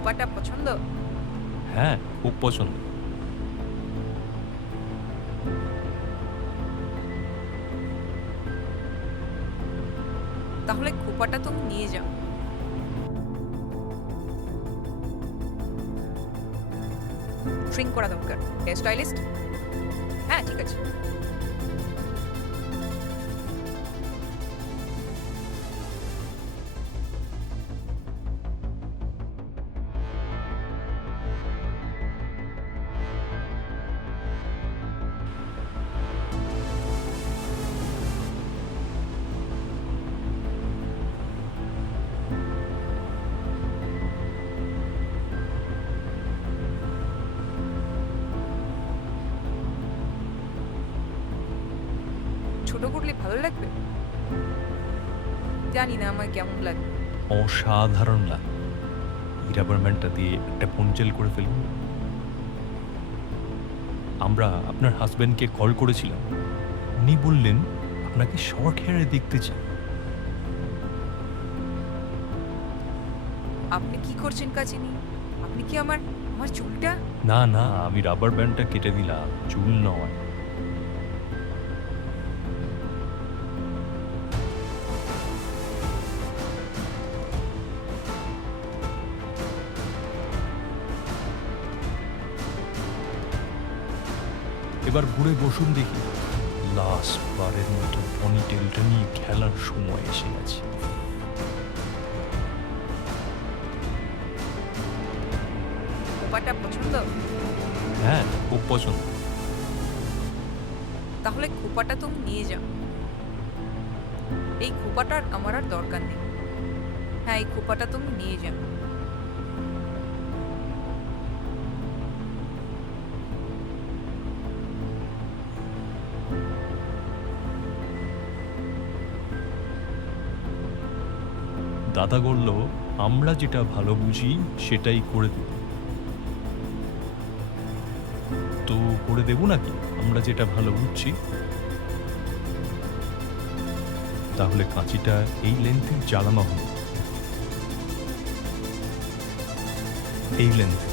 খোপাটা পছন্দ? হ্যাঁ, খুব পছন্দ। তাহলে খোপাটা তুমি নিয়ে যাও। ট্রিম করা দরকার। Hair stylist? হ্যাঁ, ঠিক আছে। ছোট করলে ভালো লাগবে? জানি না আমার কেমন লাগবে। অসাধারণ লাগে। এই রাবার ব্যান্ডটা দিয়ে একটা পঞ্চেল করে ফেলুন। আমরা আপনার হাসব্যান্ডকে কল করেছিলাম। উনি বললেন আপনাকে শর্ট হেয়ারে দেখতে চান। আপনি কি করছেন কাজিনি? আপনি কি আমার আমার চুলটা? না না, আমি রাবার ব্যান্ডটা কেটে দিলাম, চুল নয়। এবার ঘুরে বসুন দেখি। লাস্ট বারের মতো পনিটেলটা নিয়ে খেলার সময় এসে গেছে। খোপাটা পছন্দ? হ্যাঁ, খুব পছন্দ। তাহলে খোপাটা তুমি নিয়ে যাও। এই খোপাটার আমার আর দরকার নেই। হ্যাঁ, এই খোপাটা তুমি নিয়ে যাও। দাদা বলল আমরা যেটা ভালো বুঝি সেটাই করে দেব। তো করে দেব নাকি আমরা যেটা ভালো বুঝছি? তাহলে কাঁচিটা এই লেন্থে জ্বালানো হবে, এই লেন্থে।